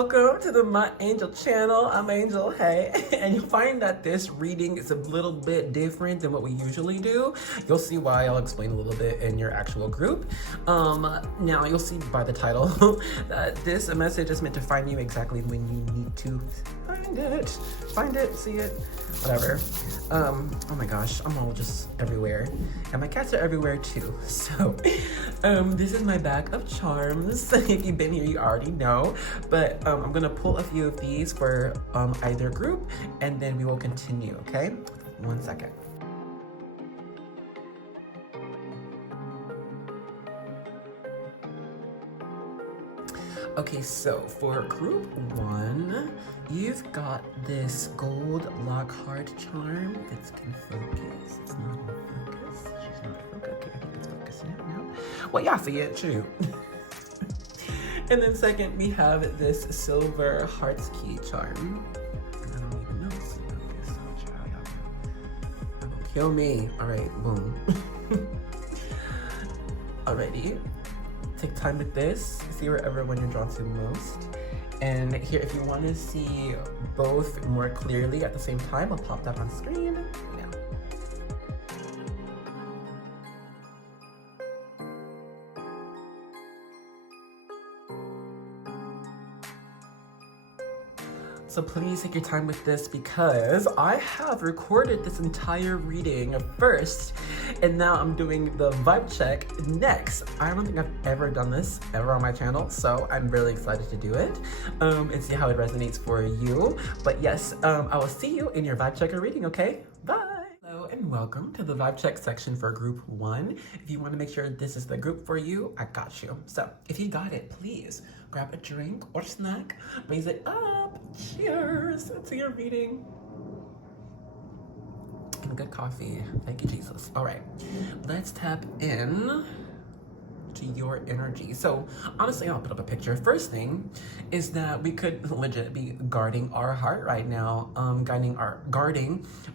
welcome to the My Angel channel. I'm Angel, hey. And you'll find that this reading is a little bit different than what we usually do. You'll see why. I'll explain a little bit in your actual group. Now you'll see by the title that this message is meant to find you exactly when you need to find it, see it, whatever. Oh my gosh, I'm all just everywhere. And my cats are everywhere too. So, this is my bag of charms. If you've been here, you already know. But I'm gonna pull a few of these for either group, and then we will continue, okay? 1 second. Okay, so for group 1, you've got this gold Lockhart charm. If it can focus. It's not in focus. She's not focused. Okay, I think it's focused now. No. Well, yeah, see it too. And then second, we have this silver heart's key charm. I don't even know if it's focused. Oh, child, y'all will kill me. All right, boom. Alrighty. Take time with this, see wherever one you're drawn to most. And here, if you want to see both more clearly at the same time, I'll pop that on screen now. So please take your time with this because I have recorded this entire reading first, and now I'm doing the vibe check next. I don't think I've ever done this ever on my channel, so I'm really excited to do it and see how it resonates for you. But yes, I will see you in your vibe checker reading, okay? Bye! Hello and welcome to the vibe check section for group 1. If you want to make sure this is the group for you, I got you. So if you got it, please grab a drink or snack, raise it up, cheers to your reading. And good coffee, thank you Jesus. All right, let's tap in to your energy. So honestly, I'll put up a picture. First thing is that we could legit be guarding our heart right now, guarding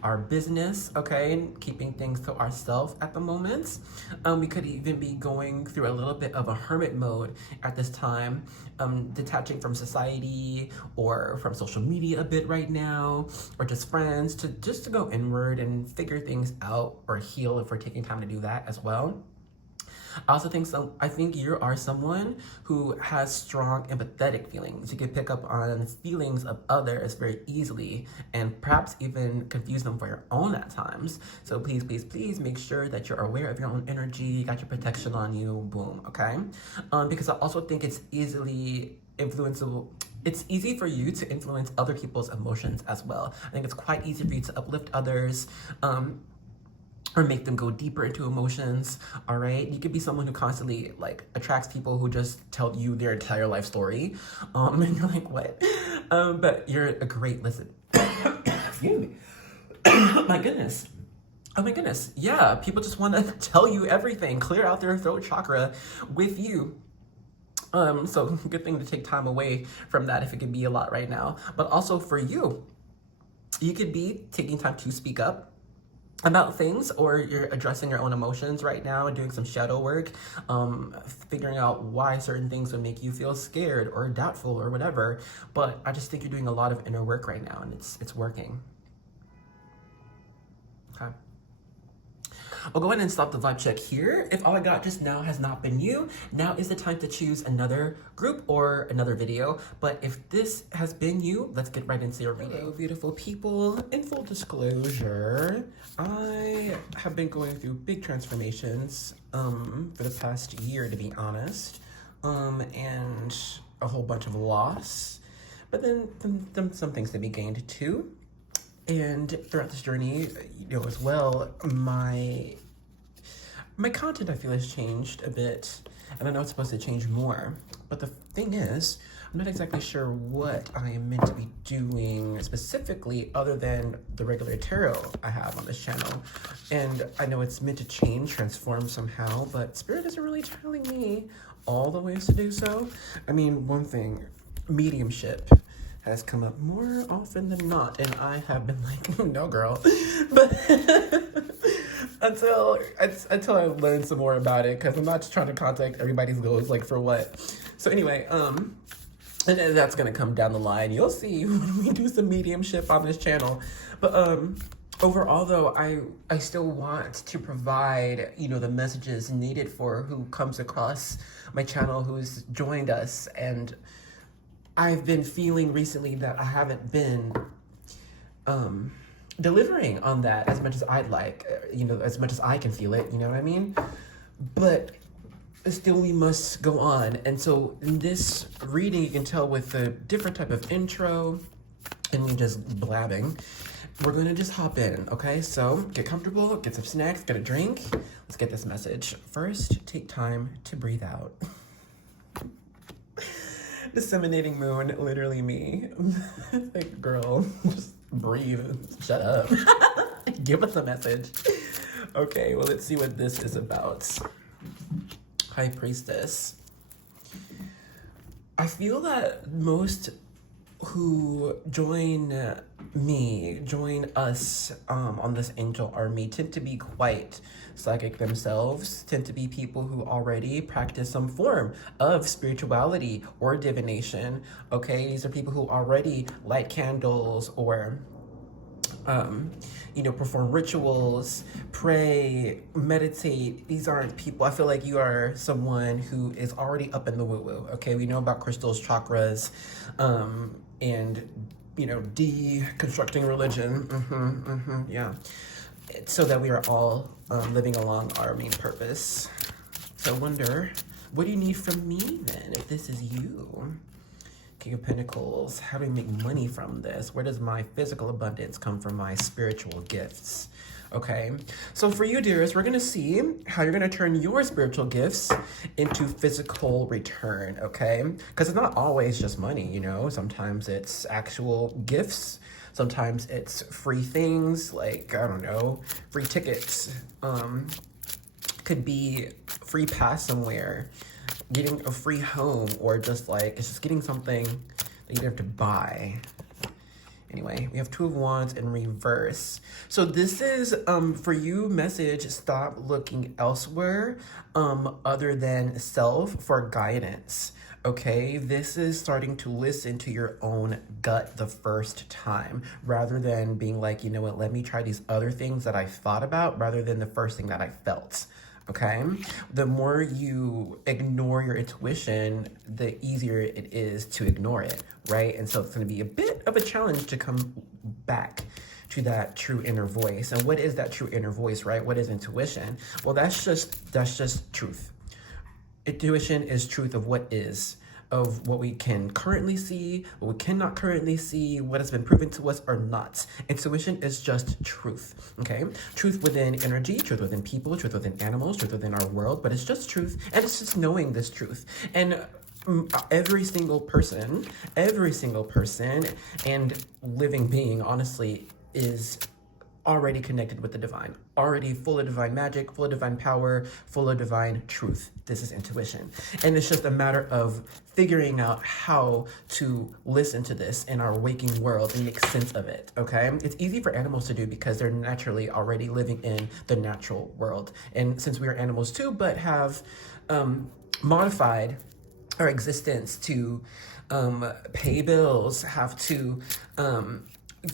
our business, okay, and keeping things to ourselves at the moment. We could even be going through a little bit of a hermit mode at this time, detaching from society or from social media a bit right now, or just friends, to go inward and figure things out or heal if we're taking time to do that as well. I also think I think you are someone who has strong empathetic feelings. You can pick up on feelings of others very easily and perhaps even confuse them for your own at times. So please, please, please make sure that you're aware of your own energy, you got your protection on you, boom, okay? Because I also think it's easily influenceable. It's easy for you to influence other people's emotions as well. I think it's quite easy for you to uplift others, or make them go deeper into emotions, all right? You could be someone who constantly attracts people who just tell you their entire life story. And you're like, what? But you're a great listen. Excuse me. My goodness. Oh my goodness. Yeah, people just want to tell you everything, clear out their throat chakra with you. So good thing to take time away from that if it could be a lot right now. But also for you, you could be taking time to speak up about things, or you're addressing your own emotions right now and doing some shadow work, figuring out why certain things would make you feel scared or doubtful or whatever. But I just think you're doing a lot of inner work right now, and it's working. Okay. I'll go ahead and stop the vibe check here. If all I got just now has not been you, now is the time to choose another group or another video. But if this has been you, let's get right into your reading. Hello, beautiful people. In full disclosure, I have been going through big transformations for the past year, to be honest, and a whole bunch of loss. But then some things to be gained too. And throughout this journey, as well, my content, I feel, has changed a bit. And I know it's supposed to change more. But the thing is, I'm not exactly sure what I am meant to be doing specifically other than the regular tarot I have on this channel. And I know it's meant to change, transform somehow, but Spirit isn't really telling me all the ways to do so. I mean, one thing, mediumship has come up more often than not, and I have been like, no girl. But until I learn some more about it, because I'm not just trying to contact everybody's goals, like for what. So anyway, And then that's gonna come down the line. You'll see when we do some mediumship on this channel. But overall though, I still want to provide, you know, the messages needed for who comes across my channel, who's joined us. And I've been feeling recently that I haven't been delivering on that as much as I'd like, you know, as much as I can feel it, you know what I mean? But still we must go on. And so in this reading, you can tell with the different type of intro and me just blabbing, we're gonna just hop in, okay? So get comfortable, get some snacks, get a drink. Let's get this message. First, take time to breathe out. Disseminating moon, literally me. Like, girl, just breathe, shut up. Give us a message. Okay, well, let's see what this is about. High Priestess. I feel that most who join us on this angel army tend to be quite psychic themselves, tend to be people who already practice some form of spirituality or divination. Okay, these are people who already light candles or you know, perform rituals, pray, meditate. These aren't people. I feel like you are someone who is already up in the woo-woo. Okay, we know about crystals, chakras, and, you know, deconstructing religion. Yeah. So that we are all living along our main purpose. So I wonder, what do you need from me then, if this is you? King of Pentacles, how do I make money from this? Where does my physical abundance come from my spiritual gifts? Okay, so for you, dearest, we're gonna see how you're gonna turn your spiritual gifts into physical return, okay? Because it's not always just money, you know? Sometimes it's actual gifts. Sometimes it's free things, like, I don't know, free tickets. Could be free pass somewhere, getting a free home, or just like, it's just getting something that you don't have to buy. Anyway, we have Two of Wands in reverse. So this is, for you, message, stop looking elsewhere other than self for guidance. Okay, this is starting to listen to your own gut the first time, rather than being like, you know what, let me try these other things that I thought about, rather than the first thing that I felt. Okay, the more you ignore your intuition, the easier it is to ignore it, right? And so it's going to be a bit of a challenge to come back to that true inner voice. And what is that true inner voice, right? What is intuition? Well, that's just truth. Intuition is truth of what is, of what we can currently see, what we cannot currently see, what has been proven to us or not. Intuition is just truth, okay? Truth within energy, truth within people, truth within animals, truth within our world, but it's just truth, and it's just knowing this truth. And every single person and living being, honestly, is already connected with the divine, already full of divine magic, full of divine power, full of divine truth. This is intuition. And it's just a matter of figuring out how to listen to this in our waking world and make sense of it, okay? It's easy for animals to do because they're naturally already living in the natural world. And since we are animals too, but have modified our existence to pay bills, have to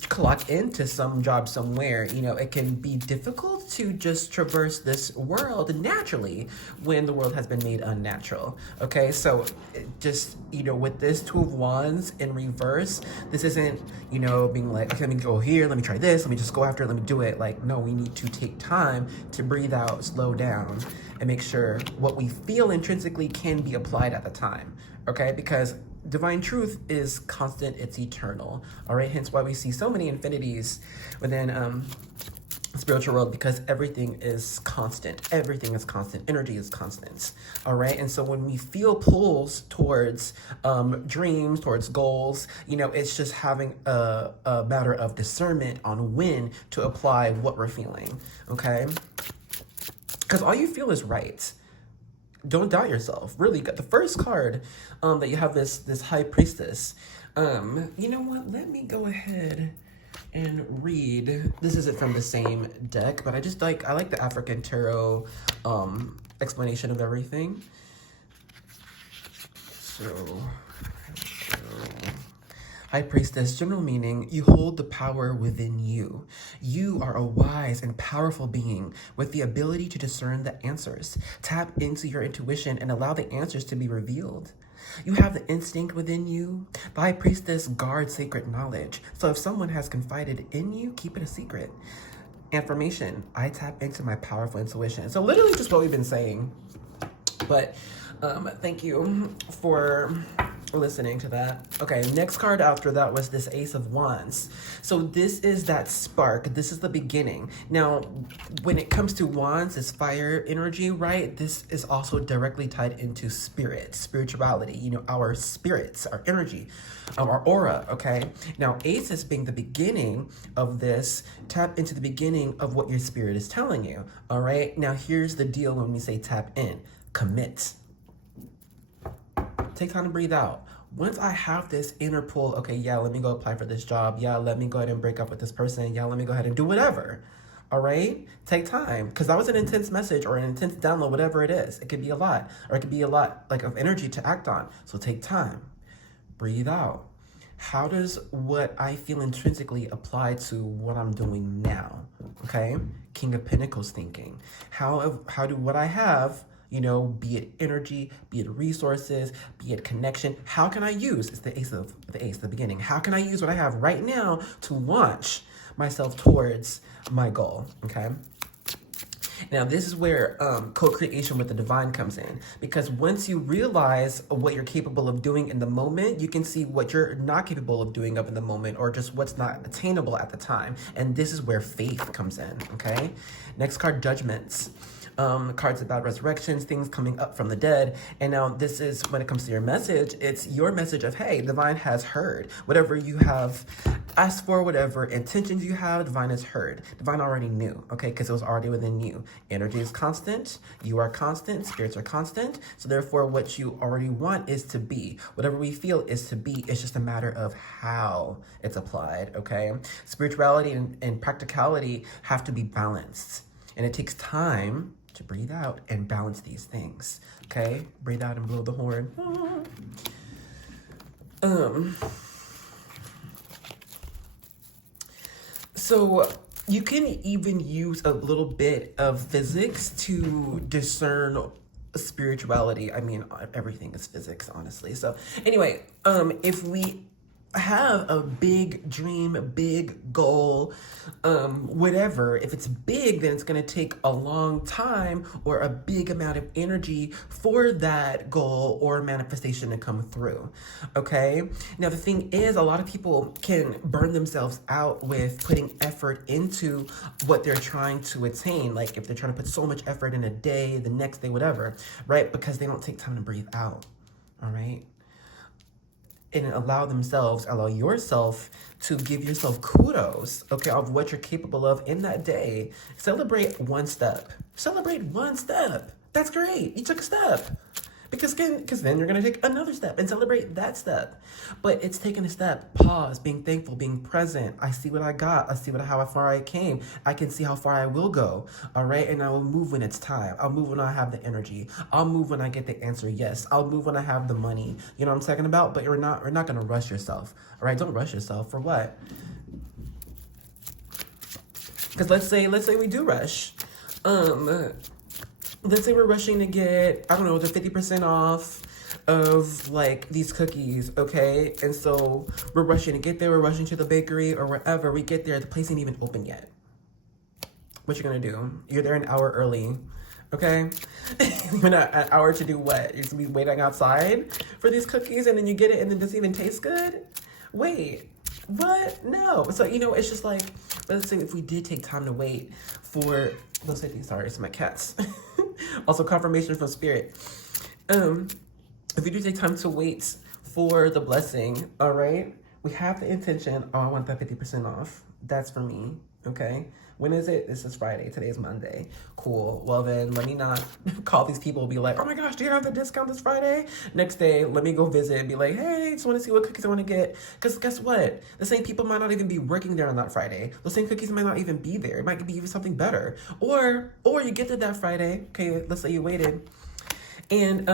clock into some job somewhere, you know, it can be difficult to just traverse this world naturally when the world has been made unnatural. Okay, so just, you know, with this Two of Wands in reverse, this isn't, you know, being like, okay, let me go here, let me try this, let me just go after it, let me do it. Like, no, we need to take time to breathe out, slow down, and make sure what we feel intrinsically can be applied at the time. Okay, because divine truth is constant, it's eternal. All right, hence why we see so many infinities within spiritual world, because everything is constant. Everything is constant. Energy is constant. All right, and so when we feel pulls towards dreams, towards goals, you know, it's just having a matter of discernment on when to apply what we're feeling. Okay, because all you feel is right. Don't doubt yourself. Really, the first card that you have, this High Priestess. You know what? Let me go ahead and read. This isn't from the same deck, but I like the African tarot explanation of everything. So High Priestess, general meaning, you hold the power within you. You are a wise and powerful being with the ability to discern the answers. Tap into your intuition and allow the answers to be revealed. You have the instinct within you. The High Priestess guards sacred knowledge. So if someone has confided in you, keep it a secret. Affirmation, I tap into my powerful intuition. So literally just what we've been saying. But thank you for listening to that. Okay, next card after that was this Ace of Wands. So this is that spark. This is the beginning. Now, when it comes to wands, it's fire energy, right? This is also directly tied into spirit, spirituality, you know, our spirits, our energy, our aura, okay? Now, aces being the beginning of this, tap into the beginning of what your spirit is telling you, all right? Now, here's the deal when we say tap in. Commit. Take time to breathe out. Once I have this inner pull, okay, yeah, let me go apply for this job. Yeah, let me go ahead and break up with this person. Yeah, let me go ahead and do whatever. All right? Take time. Because that was an intense message or an intense download, whatever it is. It could be a lot. Or it could be a lot like of energy to act on. So take time. Breathe out. How does what I feel intrinsically apply to what I'm doing now? Okay? King of Pentacles thinking. How do what I have, you know, be it energy, be it resources, be it connection. How can I use, it's the ace, the beginning. How can I use what I have right now to launch myself towards my goal, okay? Now, this is where co-creation with the divine comes in. Because once you realize what you're capable of doing in the moment, you can see what you're not capable of doing up in the moment or just what's not attainable at the time. And this is where faith comes in, okay? Next card, judgments. Cards about resurrections, things coming up from the dead. And now this is when it comes to your message, it's your message of, hey, divine has heard. Whatever you have asked for, whatever intentions you have, divine has heard. Divine already knew, okay, because it was already within you. Energy is constant. You are constant. Spirits are constant. So therefore, what you already want is to be. Whatever we feel is to be. It's just a matter of how it's applied, okay? Spirituality and practicality have to be balanced. And it takes time to breathe out and balance these things, okay? Breathe out and blow the horn. So you can even use a little bit of physics to discern spirituality. I mean, everything is physics, honestly. So anyway, if we have a big dream, a big goal, whatever. If it's big, then it's going to take a long time or a big amount of energy for that goal or manifestation to come through. Okay. Now, the thing is, a lot of people can burn themselves out with putting effort into what they're trying to attain. Like if they're trying to put so much effort in a day, the next day, whatever, right? Because they don't take time to breathe out. All right. And allow yourself to give yourself kudos, okay, of what you're capable of in that day. Celebrate one step. Celebrate one step. That's great. You took a step. Because then you're going to take another step and celebrate that step. But it's taking a step, pause, being thankful, being present. I see what I got. I see how far I came. I can see how far I will go. All right. And I will move when it's time. I'll move when I have the energy. I'll move when I get the answer yes. I'll move when I have the money. You know what I'm talking about? But we're not going to rush yourself. All right. Don't rush yourself. For what? Because let's say we do rush. Let's say we're rushing to get, I don't know, the 50% off of like these cookies, okay? And so we're rushing to get there. We're rushing to the bakery or wherever. We get there, the place ain't even open yet. What you gonna do? You're there an hour early, okay? You're not an hour to do what? You're gonna be waiting outside for these cookies and then you get it and it doesn't even taste good? Wait, what? No. So, you know, it's just like, let's say if we did take time to wait for, sorry, it's my cats. Also confirmation from spirit. If you do take time to wait for the blessing, all right, we have the intention, oh, I want that 50% off. That's for me, okay? When is it? This is Friday. Today is Monday. Cool. Well, then let me not call these people and be like, oh my gosh, do you have the discount this Friday? Next day, let me go visit and be like, hey, I just want to see what cookies I want to get. Because guess what? The same people might not even be working there on that Friday. Those same cookies might not even be there. It might be even something better. Or you get there that Friday. Okay, let's say you waited. And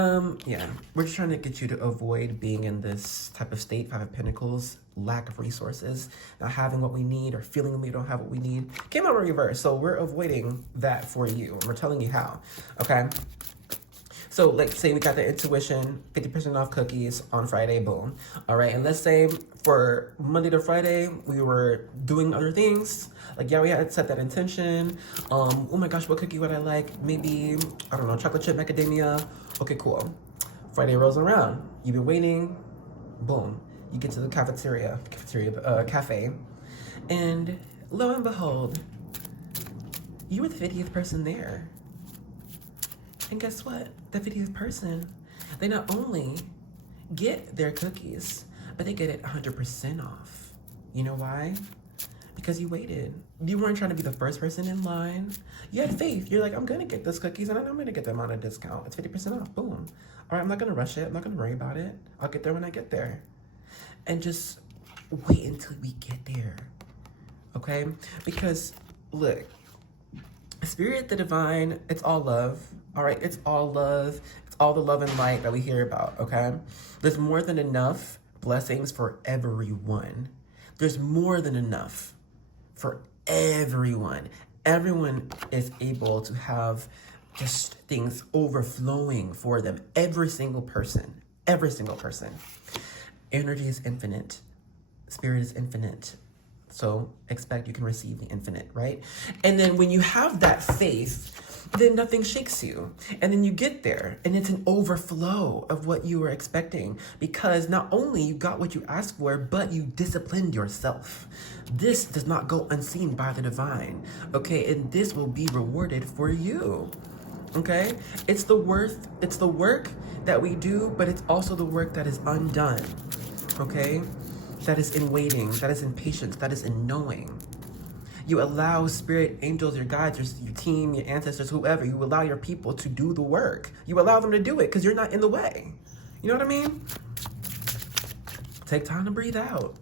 yeah, we're just trying to get you to avoid being in this type of state, Five of Pentacles, lack of resources, not having what we need, or feeling we don't have what we need. Came out in reverse, so we're avoiding that for you, and we're telling you how, okay? So, like, say we got the intuition, 50% off cookies on Friday, boom. All right, and let's say for Monday to Friday, we were doing other things. Like, yeah, we had set that intention. Oh my gosh, what cookie would I like? Maybe, I don't know, chocolate chip macadamia. Okay, cool. Friday rolls around. You've been waiting, boom. You get to the cafe, and lo and behold, you were the 50th person there. And guess what? The 50th person, they not only get their cookies, but they get it 100% off. You know why? Because you waited. You weren't trying to be the first person in line. You had faith. You're like, I'm going to get those cookies, and I know I'm going to get them on a discount. It's 50% off. Boom. All right, I'm not going to rush it. I'm not going to worry about it. I'll get there when I get there. And just wait until we get there. Okay? Because, look, Spirit, the divine, it's all love. All right, it's all love. It's all the love and light that we hear about, okay? There's more than enough blessings for everyone. There's more than enough for everyone. Everyone is able to have just things overflowing for them. Every single person. Every single person. Energy is infinite. Spirit is infinite. So expect you can receive the infinite, right? And then when you have that faith, then nothing shakes you. And then you get there, and it's an overflow of what you were expecting, because not only you got what you asked for, but you disciplined yourself. This does not go unseen by the divine, okay? And this will be rewarded for you, okay? It's the work that we do, but it's also the work that is undone, okay? That is in waiting, that is in patience, that is in knowing. You allow spirit, angels, your guides, your team, your ancestors, whoever, you allow your people to do the work. You allow them to do it because you're not in the way. You know what I mean? Take time to breathe out.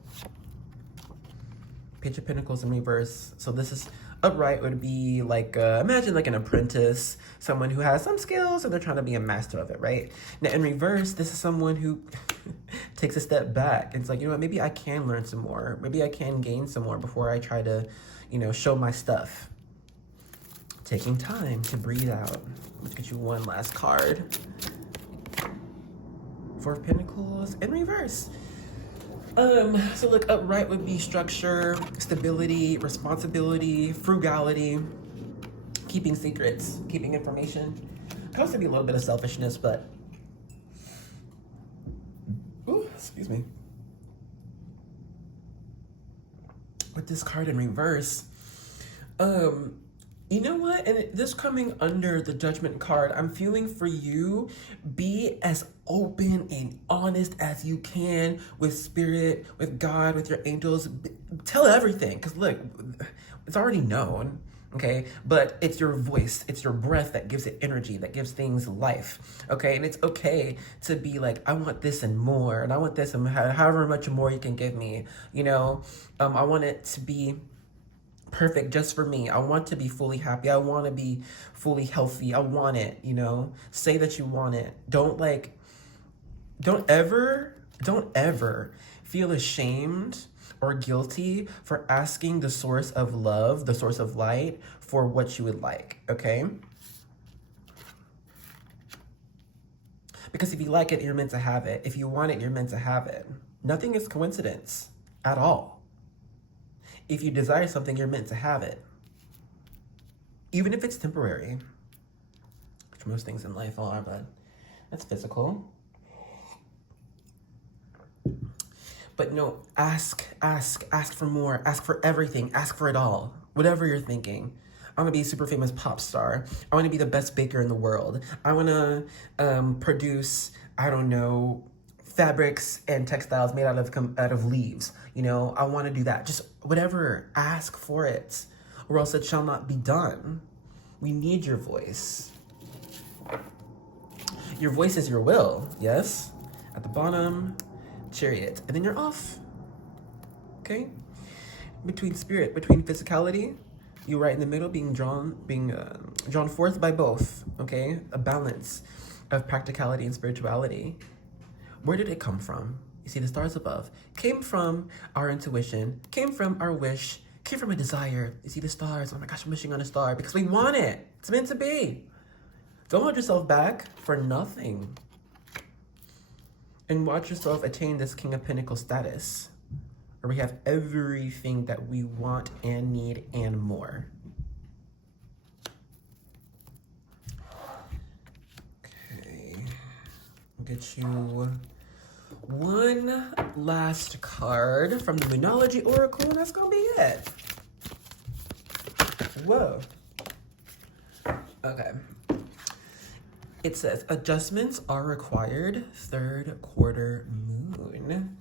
Page of Pentacles in reverse. So this is upright would be like, imagine like an apprentice, someone who has some skills and they're trying to be a master of it, right? Now in reverse, this is someone who takes a step back. It's like, you know what, maybe I can learn some more. Maybe I can gain some more before I try to, you know, show my stuff. Taking time to breathe out. Let's get you one last card. Four of Pentacles in reverse. So look, upright would be structure, stability, responsibility, frugality, keeping secrets, keeping information. Could also be a little bit of selfishness, but excuse me. With this card in reverse, you know what? And this coming under the Judgment card, I'm feeling for you, be as open and honest as you can with Spirit, with God, with your angels. Tell everything, because look, it's already known, okay? But it's your voice, it's your breath that gives it energy, that gives things life, okay? And it's okay to be like, I want this and more, and I want this and however much more you can give me, you know? I want it to be perfect just for me. I want to be fully happy. I want to be fully healthy. I want it, you know? Say that you want it. Don't ever feel ashamed or guilty for asking the source of love, the source of light, for what you would like, okay? Because if you like it, you're meant to have it. If you want it, you're meant to have it. Nothing is coincidence at all. If you desire something, you're meant to have it. Even if it's temporary, which most things in life are, but that's physical. But no, ask for more, ask for everything, ask for it all. Whatever you're thinking. I want to be a super famous pop star. I want to be the best baker in the world. I want to produce, I don't know, fabrics and textiles made out of leaves. You know, I want to do that. Just whatever, ask for it, or else it shall not be done. We need your voice. Your voice is your will, yes? At the bottom, Chariot, and then you're off. Okay? Between spirit, between physicality, you right in the middle, being drawn forth by both. Okay? A balance of practicality and spirituality. Where did it come from? you see the stars above, came from our intuition, came from our wish, came from a desire. You see the stars. Oh my gosh, I'm wishing on a star because we want it. It's meant to be. Don't hold yourself back for nothing. And watch yourself attain this King of Pentacles status, where we have everything that we want and need and more. Okay. I'll get you one last card from the Moonology Oracle, and that's gonna be it. Whoa. Okay. It says, adjustments are required, third quarter moon.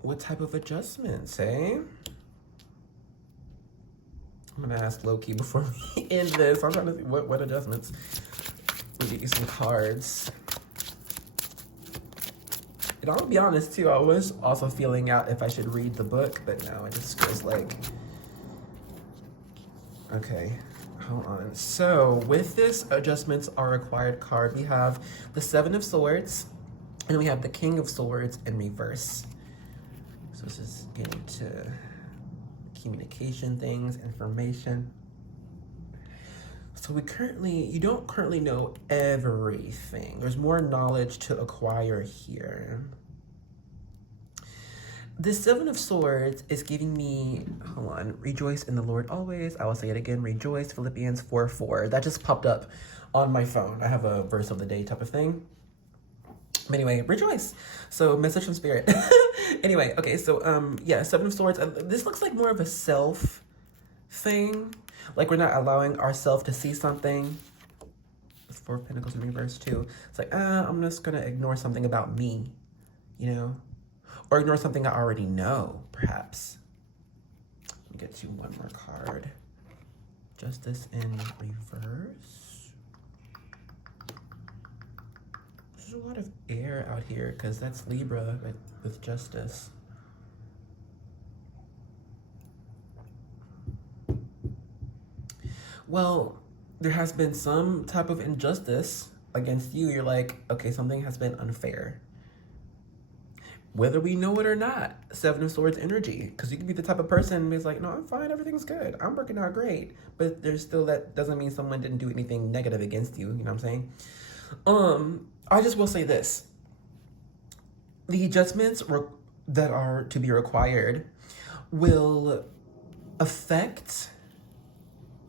What type of adjustments, eh? I'm gonna ask Loki before we end this. I'm trying to see what adjustments. We'll get you some cards. And I'll be honest too, I was also feeling out if I should read the book, but no, it just feels like, okay. Hold on. So with this adjustments are required card, we have the Seven of Swords, and we have the King of Swords in reverse. So this is getting to communication things, information. So you don't currently know everything. There's more knowledge to acquire here. The Seven of Swords is giving me, hold on, rejoice in the Lord always. I will say it again, rejoice, Philippians 4:4. That just popped up on my phone. I have a verse of the day type of thing. But anyway, rejoice. So message from spirit. Anyway, okay, so yeah, Seven of Swords. This looks like more of a self thing. Like we're not allowing ourselves to see something. Four of Pentacles in reverse too. It's like, I'm just gonna ignore something about me, you know? Or ignore something I already know, perhaps. Let me get you one more card. Justice in reverse. There's a lot of air out here because that's Libra with justice. Well, there has been some type of injustice against you. You're like, okay, something has been unfair. Whether we know it or not, Seven of Swords energy. Because you can be the type of person who's like, no, I'm fine, everything's good. I'm working out great. But there's still, that doesn't mean someone didn't do anything negative against you. You know what I'm saying? I just will say this. The adjustments that are to be required will affect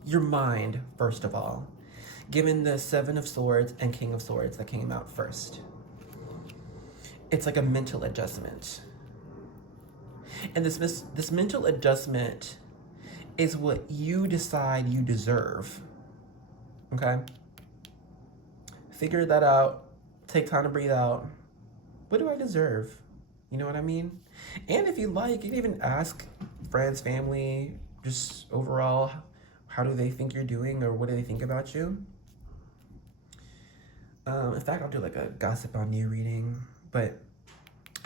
your mind, first of all, given the Seven of Swords and King of Swords that came out first. It's like a mental adjustment. And this mental adjustment is what you decide you deserve. Okay? Figure that out. Take time to breathe out. What do I deserve? You know what I mean? And if you like, you can even ask friends, family, just overall, how do they think you're doing or what do they think about you? In fact, I'll do like a gossip on you reading. But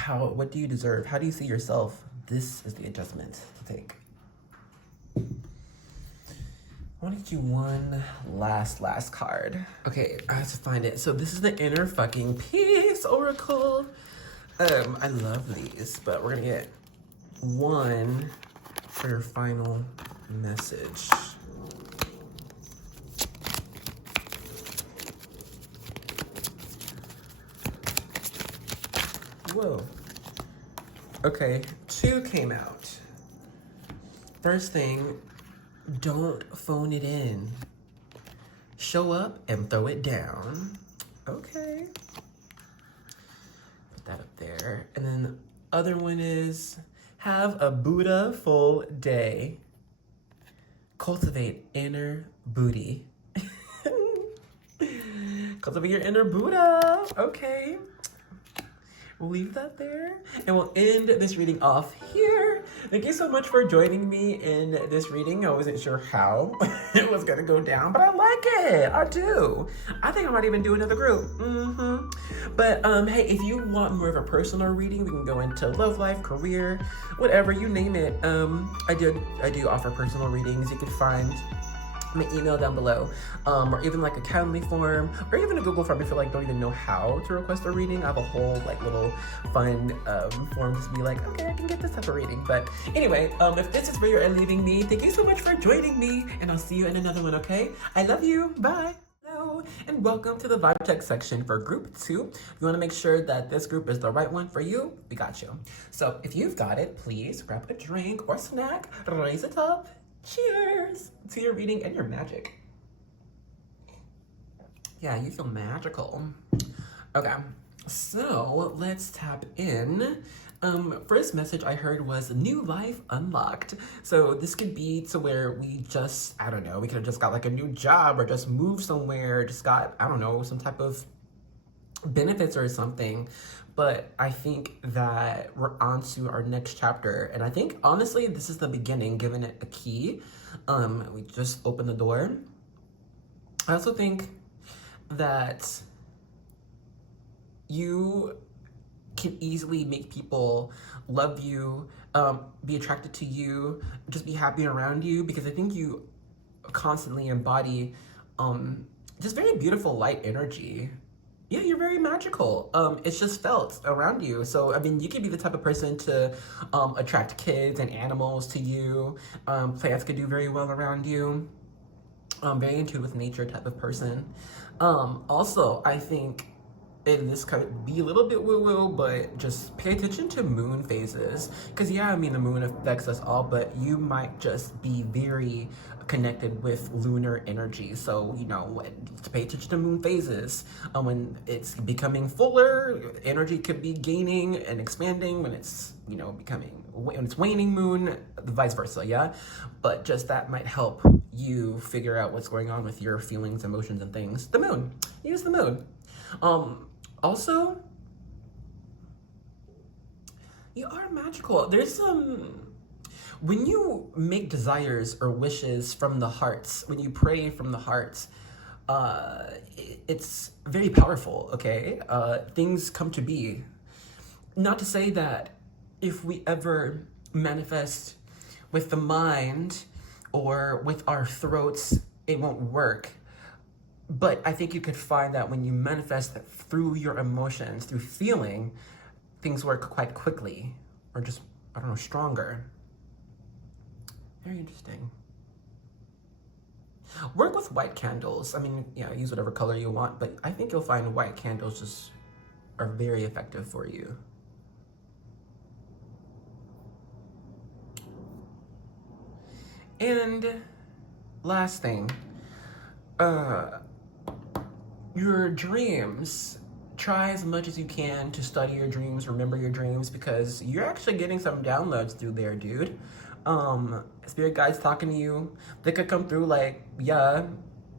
what do you deserve? How do you see yourself? This is the adjustment to take. I want to get you one last card. Okay, I have to find it. So this is the Inner Fucking Peace Oracle. I love these, but we're gonna get one for your final message. Whoa. Okay, two came out. First thing, don't phone it in. Show up and throw it down. Okay. Put that up there. And then the other one is, have a Buddha-ful day. Cultivate inner booty. Cultivate your inner Buddha. Okay. We'll leave that there and we'll end this reading off here. Thank you so much for joining me in this reading. I wasn't sure how it was gonna go down, but I like it. I do. I think I might even do another group. But hey, if you want more of a personal reading, we can go into love life, career, whatever, you name it. I do offer personal readings. You can find my email down below, or even like a Calendly form, or even a Google form if you like don't even know how to request a reading. I have a whole like little fun form to be like, okay, I can get this type of reading. But anyway, if this is where you're leaving me, thank you so much for joining me, and I'll see you in another one, okay? I love you, bye. Hello, and welcome to the vibe check section for group 2. You want to make sure that this group is the right one for you, we got you. So if you've got it, please grab a drink or snack, raise it up. Cheers to your reading and your magic. Yeah, you feel magical. Okay, so let's tap in. First message I heard was new life unlocked. So this could be to where we just, I don't know, we could have just got like a new job or just moved somewhere, just got, I don't know, some type of benefits or something. But I think that we're on to our next chapter. And I think, honestly, this is the beginning, giving it a key. We just opened the door. I also think that you can easily make people love you, be attracted to you, just be happy around you, because I think you constantly embody just very beautiful light energy. Yeah, you're very magical. It's just felt around you. So, I mean, you could be the type of person to attract kids and animals to you. Plants could do very well around you. Very in tune with nature type of person. Also, I think, and this could be a little bit woo-woo, but just pay attention to moon phases. Because, yeah, I mean, the moon affects us all, but you might just be very connected with lunar energy. So, you know, to pay attention to moon phases. When it's becoming fuller, energy could be gaining and expanding. When it's, you know, when it's waning moon, vice versa, yeah? But just that might help you figure out what's going on with your feelings, emotions, and things. The moon. Use the moon. Also, you are magical. There's when you make desires or wishes from the hearts, when you pray from the hearts, it's very powerful, okay? Things come to be. Not to say that if we ever manifest with the mind or with our throats, it won't work. But I think you could find that when you manifest through your emotions, through feeling, things work quite quickly, or just, I don't know, stronger. Very interesting. Work with white candles. I mean, yeah, use whatever color you want, but I think you'll find white candles just are very effective for you. And last thing, your dreams. Try as much as you can to study your dreams, remember your dreams, because you're actually getting some downloads through there, dude. Spirit guides talking to you. They could come through like, yeah,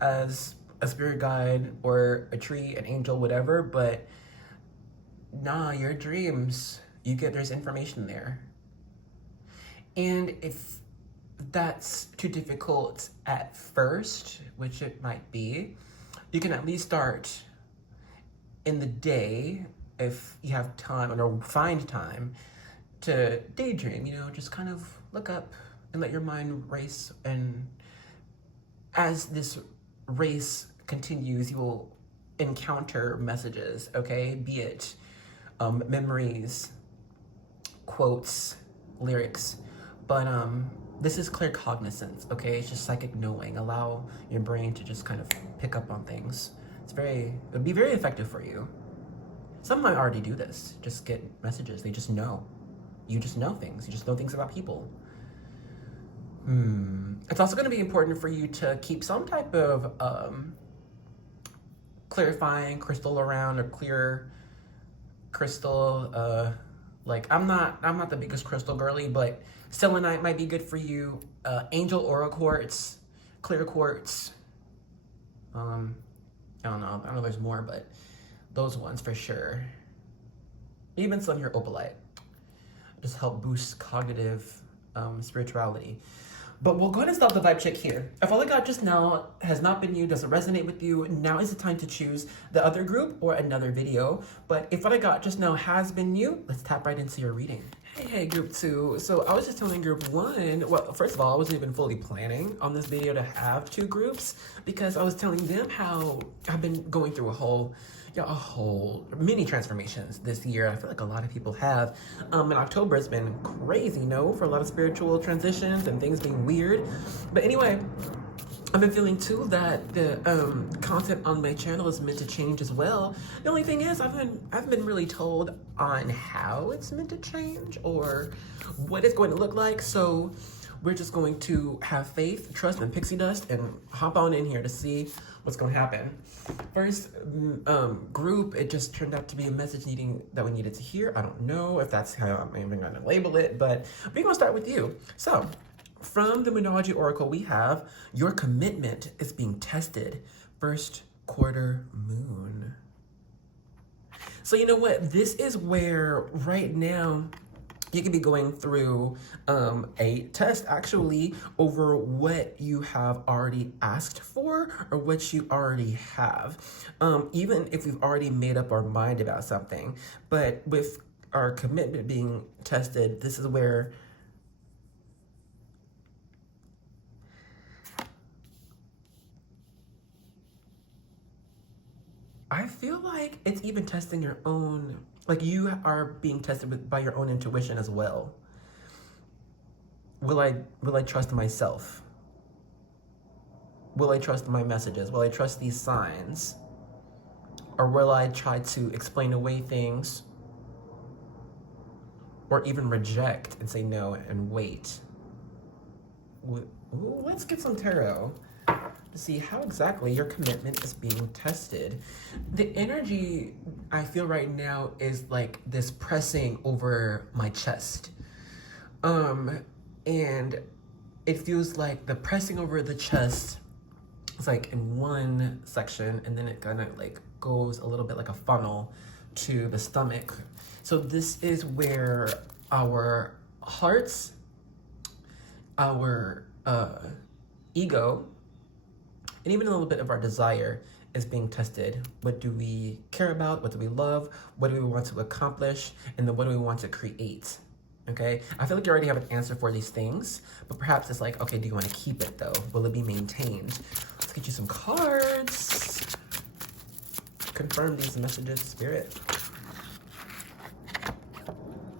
as a spirit guide or a tree, an angel, whatever, but nah, your dreams, there's information there. And if that's too difficult at first, which it might be, you can at least start in the day, if you have time, or find time to daydream, you know, just kind of look up and let your mind race. And as this race continues, you will encounter messages, okay? Be it memories, quotes, lyrics, but this is claircognizant, okay? It's just psychic knowing. Allow your brain to just kind of pick up on things. It would be very effective for you. Some might already do this, just get messages. They just know. You just know things. You just know things about people. It's also going to be important for you to keep some type of clarifying crystal around, or clear crystal. Like, I'm not the biggest crystal girly, but selenite might be good for you. Angel aura quartz, clear quartz. I don't know there's more, but those ones for sure. Even some of your opalite just help boost cognitive spirituality. But we'll go ahead and stop the vibe check here. If all I got just now has not been you, doesn't resonate with you, now is the time to choose the other group or another video. But if what I got just now has been you, let's tap right into your reading. Hey, group 2. So I was just telling group 1, well, first of all, I wasn't even fully planning on this video to have 2 groups because I was telling them how I've been going through a whole mini transformations this year. I feel like a lot of people have. And October has been crazy, for a lot of spiritual transitions and things being weird. But anyway, I've been feeling too that the content on my channel is meant to change as well. The only thing is, I haven't been really told on how it's meant to change or what it's going to look like. So we're just going to have faith, trust, and pixie dust and hop on in here to see what's going to happen. First group, it just turned out to be a message that we needed to hear. I don't know if that's how I'm even going to label it, but we're going to start with you. So from the Moonology Oracle, we have your commitment is being tested. First quarter moon. So you know what? This is where right now you could be going through a test actually over what you have already asked for or what you already have. Even if we've already made up our mind about something, but with our commitment being tested, this is where I feel like it's even testing your own, like you are being tested by your own intuition as well. Will I trust myself? Will I trust my messages? Will I trust these signs? Or will I try to explain away things or even reject and say no and wait? Ooh, let's get some tarot to see how exactly your commitment is being tested. The energy I feel right now is like this pressing over my chest. And it feels like the pressing over the chest is like in one section and then it kind of like goes a little bit like a funnel to the stomach. So this is where our hearts, our ego, and even a little bit of our desire is being tested. What do we care about? What do we love? What do we want to accomplish? And then what do we want to create? Okay, I feel like you already have an answer for these things, but perhaps it's like, okay, do you want to keep it though? Will it be maintained? Let's get you some cards. Confirm these messages, Spirit.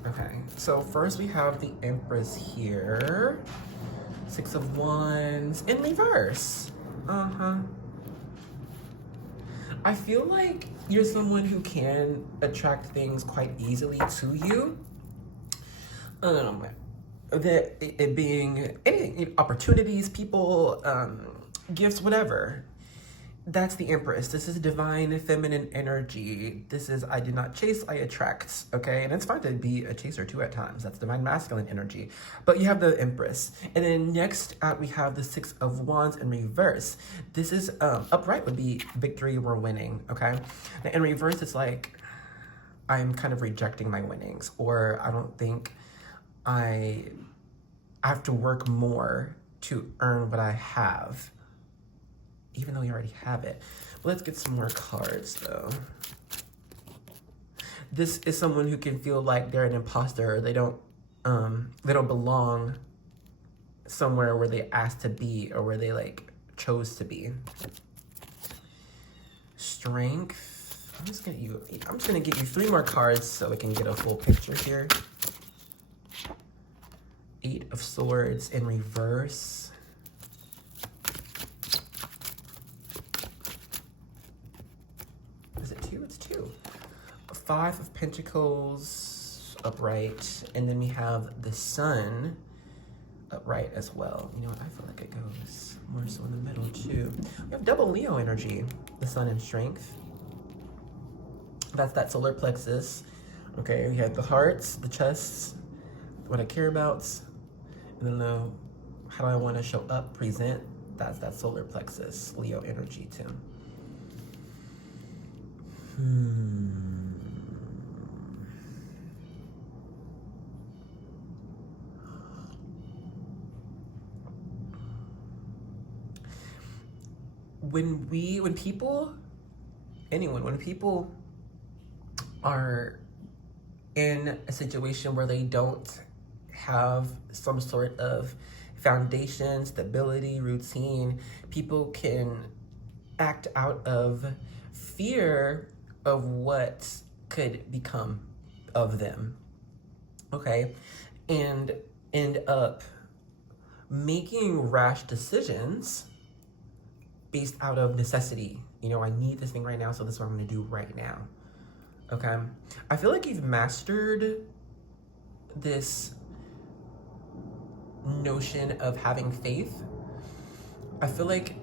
Okay, so first we have the Empress here. 6 of Wands in reverse. I feel like you're someone who can attract things quite easily to you. That it being anything, opportunities, people, gifts, whatever. That's the Empress. This is divine feminine energy. This is I do not chase, I attract, okay? And it's fine to be a chaser too at times. That's divine masculine energy. But you have the Empress. And then next we have the 6 of Wands in reverse. This is upright would be victory, we're winning, okay? Now, in reverse, it's like I'm kind of rejecting my winnings, or I don't think I have to work more to earn what I have, even though you already have it. But let's get some more cards though. This is someone who can feel like they're an imposter. They don't belong somewhere where they asked to be or where they like chose to be. Strength. I'm just gonna give you 3 more cards so we can get a full picture here. 8 of Swords in reverse. Is it 2? It's 2. 5 of Pentacles upright. And then we have the Sun upright as well. You know what? I feel like it goes more so in the middle too. We have double Leo energy. The Sun in Strength. That's that solar plexus. Okay, we have the hearts, the chests, what I care about. And then how do I want to show up, present? That's that solar plexus, Leo energy too. when people are in a situation where they don't have some sort of foundation, stability, routine, people can act out of fear of what could become of them, okay? And end up making rash decisions based out of necessity. You know, I need this thing right now, so this is what I'm gonna do right now, okay? I feel like you've mastered this notion of having faith. I feel like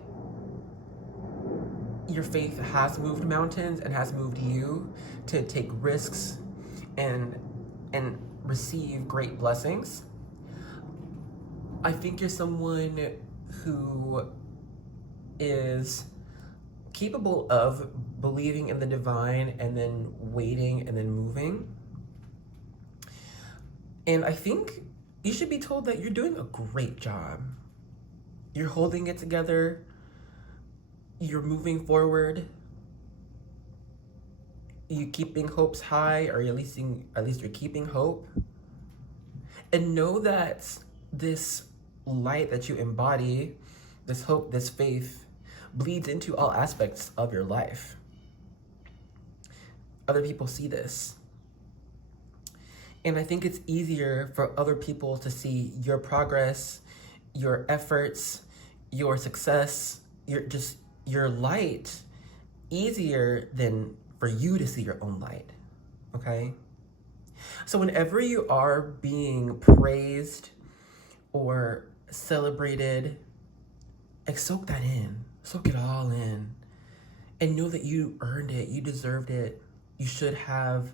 your faith has moved mountains and has moved you to take risks and receive great blessings. I think you're someone who is capable of believing in the divine and then waiting and then moving. And I think you should be told that you're doing a great job. You're holding it together. You're moving forward. You're keeping hopes high, or at least you're keeping hope. And know that this light that you embody, this hope, this faith, bleeds into all aspects of your life. Other people see this. And I think it's easier for other people to see your progress, your efforts, your success, your light, easier than for you to see your own light, okay? So whenever you are being praised or celebrated, soak that in, soak it all in, and know that you earned it, you deserved it. You should have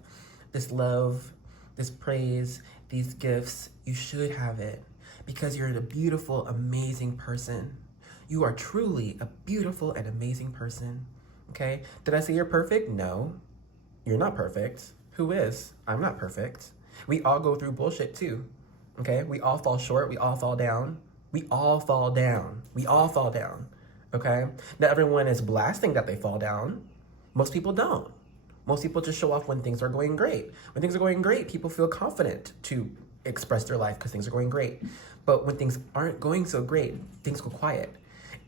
this love, this praise, these gifts. You should have it because you're a beautiful, amazing person. You are truly a beautiful and amazing person, okay? Did I say you're perfect? No, you're not perfect. Who is? I'm not perfect. We all go through bullshit too, okay? We all fall short, we all fall down. We all fall down, okay? Not everyone is blasting that they fall down. Most people don't. Most people just show off when things are going great. When things are going great, people feel confident to express their life because things are going great. But when things aren't going so great, things go quiet.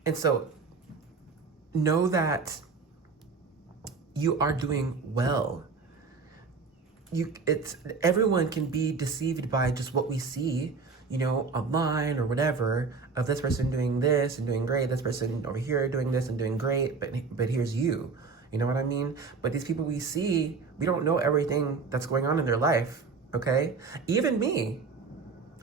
And so know that you are doing well. Everyone can be deceived by just what we see, you know, online or whatever, of this person doing this and doing great, this person over here doing this and doing great, but here's you. You know what I mean? But these people we see, we don't know everything that's going on in their life, okay? Even me.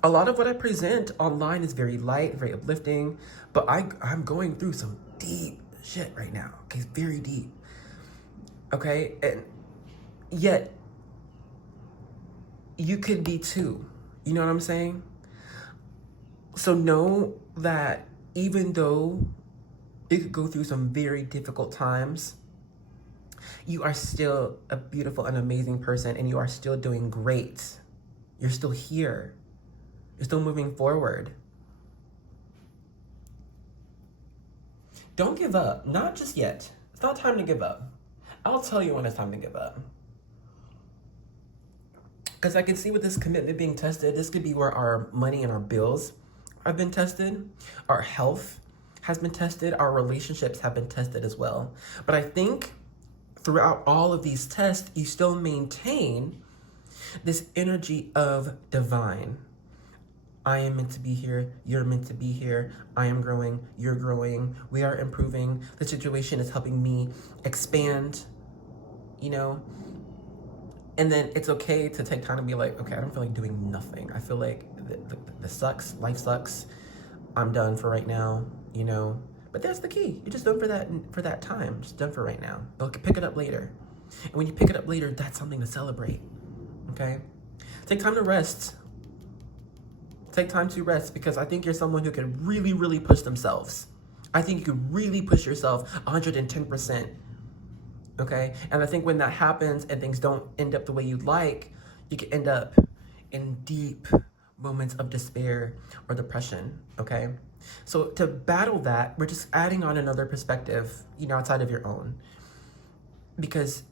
A lot of what I present online is very light, very uplifting, but I'm going through some deep shit right now, okay? It's very deep, okay? And yet, you could be too. You know what I'm saying? So know that even though you could go through some very difficult times, you are still a beautiful and amazing person, and you are still doing great. You're still here. You're still moving forward. Don't give up. Not just yet. It's not time to give up. I'll tell you when it's time to give up. Because I can see with this commitment being tested, this could be where our money and our bills have been tested. Our health has been tested. Our relationships have been tested as well. But I think throughout all of these tests, you still maintain this energy of divine. I am meant to be here. You're meant to be here. I am growing. You're growing. We are improving. The situation is helping me expand, you know? And then it's okay to take time to be like, okay, I don't feel like doing nothing. I feel like this sucks. Life sucks. I'm done for right now, you know? But that's the key. You're just done for that time. Just done for right now. You'll pick it up later. And when you pick it up later, that's something to celebrate, okay? Take time to rest. Take time to rest, because I think you're someone who can really, really push themselves. I think you could really push yourself 110%, okay? And I think when that happens and things don't end up the way you'd like, you can end up in deep moments of despair or depression, okay? So to battle that, we're just adding on another perspective, outside of your own. Because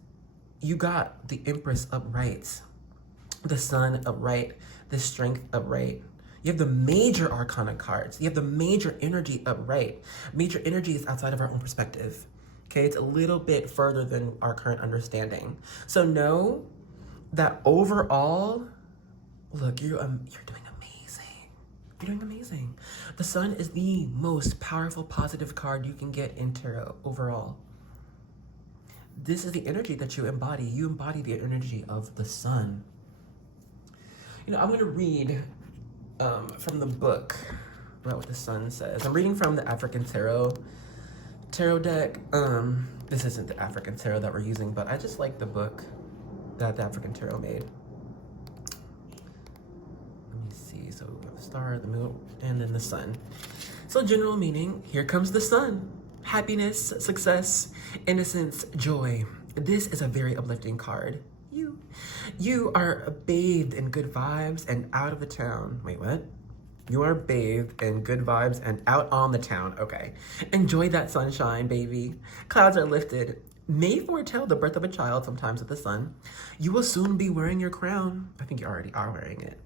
you got the Empress upright, the Sun upright, the Strength upright. You have the major arcana cards. You have the major energy upright. Major energy is outside of our own perspective. Okay, it's a little bit further than our current understanding. So know that overall, look, you're doing amazing. You're doing amazing. The Sun is the most powerful positive card you can get in tarot overall. This is the energy that you embody. You embody the energy of the Sun. I'm going to read from the book about what the Sun says. I'm reading from the African Tarot deck. This isn't the African Tarot that we're using, but I just like the book that the African Tarot made. Let me see. So we have the star, the moon, and then the Sun. So general meaning, here comes the Sun. Happiness, success, innocence, joy. This is a very uplifting card. You are bathed in good vibes and out of the town. Wait, what? You are bathed in good vibes and out on the town. Okay. Enjoy that sunshine, baby. Clouds are lifted. May foretell the birth of a child sometimes with the Sun. You will soon be wearing your crown. I think you already are wearing it.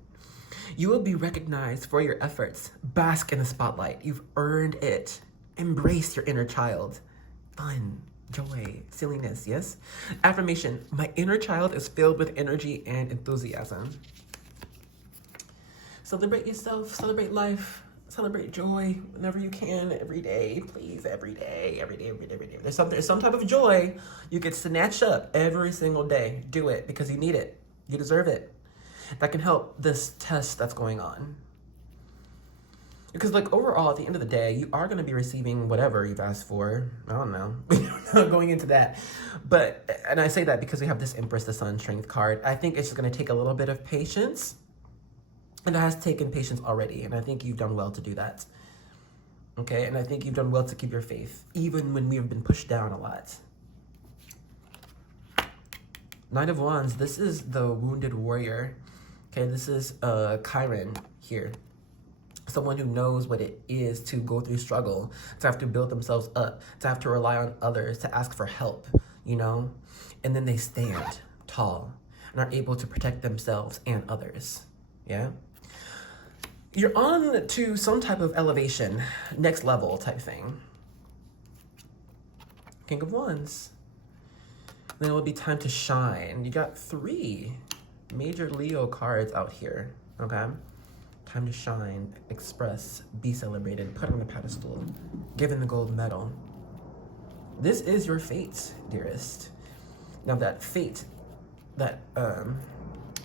You will be recognized for your efforts. Bask in the spotlight. You've earned it. Embrace your inner child. Fun, joy, silliness, yes? Affirmation, my inner child is filled with energy and enthusiasm. Celebrate yourself, celebrate life, celebrate joy whenever you can, every day, please, every day. There's some type of joy you can snatch up every single day. Do it because you need it. You deserve it. That can help this test that's going on. Because overall, at the end of the day, you are going to be receiving whatever you've asked for. I don't know. We're not going into that. And I say that because we have this Empress, the Sun, Strength card. I think it's just going to take a little bit of patience. And it has taken patience already. And I think you've done well to do that. Okay? And I think you've done well to keep your faith, even when we have been pushed down a lot. Knight of Wands, this is the wounded warrior. Okay, this is Chiron here. Someone who knows what it is to go through struggle, to have to build themselves up, to have to rely on others, to ask for help, and then they stand tall and are able to protect themselves and others. Yeah? You're on to some type of elevation, next level type thing. King of Wands. Then it will be time to shine. You got 3 major Leo cards out here, okay? Time to shine, express, be celebrated, put on a pedestal, given the gold medal. This is your fate, dearest. Now that fate, that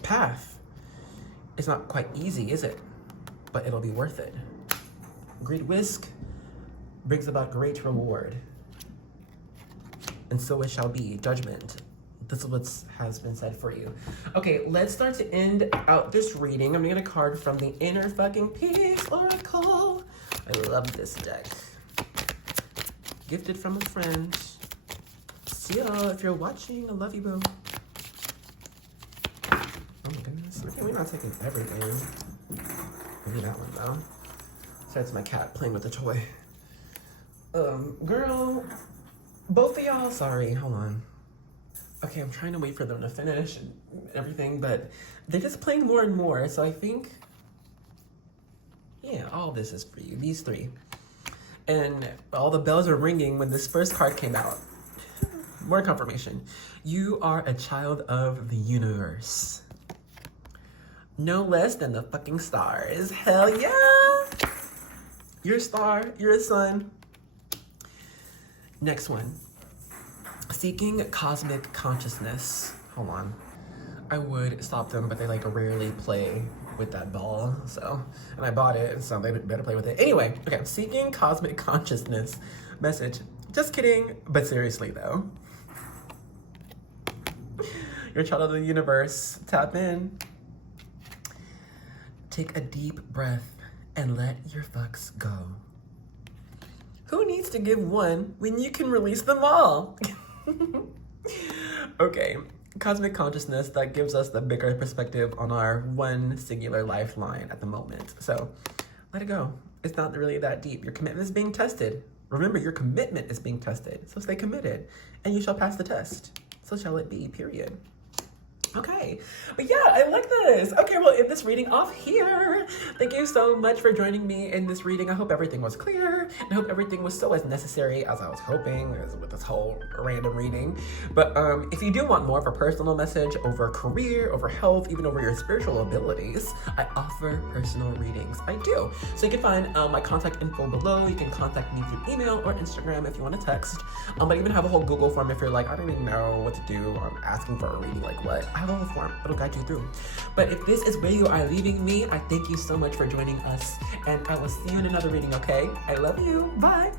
path, is not quite easy, is it? But it'll be worth it. Great risk brings about great reward. And so it shall be, judgment. This is what has been said for you. Okay, let's start to end out this reading. I'm gonna get a card from the Inner Fucking Peace Oracle. I love this deck. Gifted from a friend. See y'all if you're watching. I love you, boo. Oh my goodness. Okay, we're not taking everything. Maybe that one though. So that's my cat playing with the toy. Girl, both of y'all, sorry, hold on. Okay, I'm trying to wait for them to finish and everything, but they're just playing more and more. So I think, yeah, all this is for you, these 3. And all the bells are ringing when this first card came out. More confirmation. You are a child of the universe. No less than the fucking stars. Hell yeah! You're a star, you're a sun. Next one. Seeking cosmic consciousness. Hold on. I would stop them, but they rarely play with that ball. And I bought it, so they better play with it. Anyway, okay, seeking cosmic consciousness. Message. Just kidding, but seriously though. You're a child of the universe. Tap in. Take a deep breath and let your fucks go. Who needs to give one when you can release them all? Okay, cosmic consciousness, that gives us the bigger perspective on our one singular lifeline at the moment. So let it go. It's not really that deep. Your commitment is being tested. Remember, your commitment is being tested. So stay committed and you shall pass the test. So shall it be, period. Okay, but yeah, I like this. Okay, we'll end this reading off here. Thank you so much for joining me in this reading. I hope everything was clear, and I hope everything was so as necessary as I was hoping with this whole random reading. But if you do want more of a personal message over career, over health, even over your spiritual abilities, I offer personal readings. I do. So you can find my contact info below. You can contact me through email or Instagram if you want to text. But I even have a whole Google form if you're like, I don't even know what to do. I'm asking for a reading, like what? I have a whole form. It'll guide you through. But if this is where you are leaving me, I thank you so much for joining us, and I will see you in another reading, okay? I love you. Bye.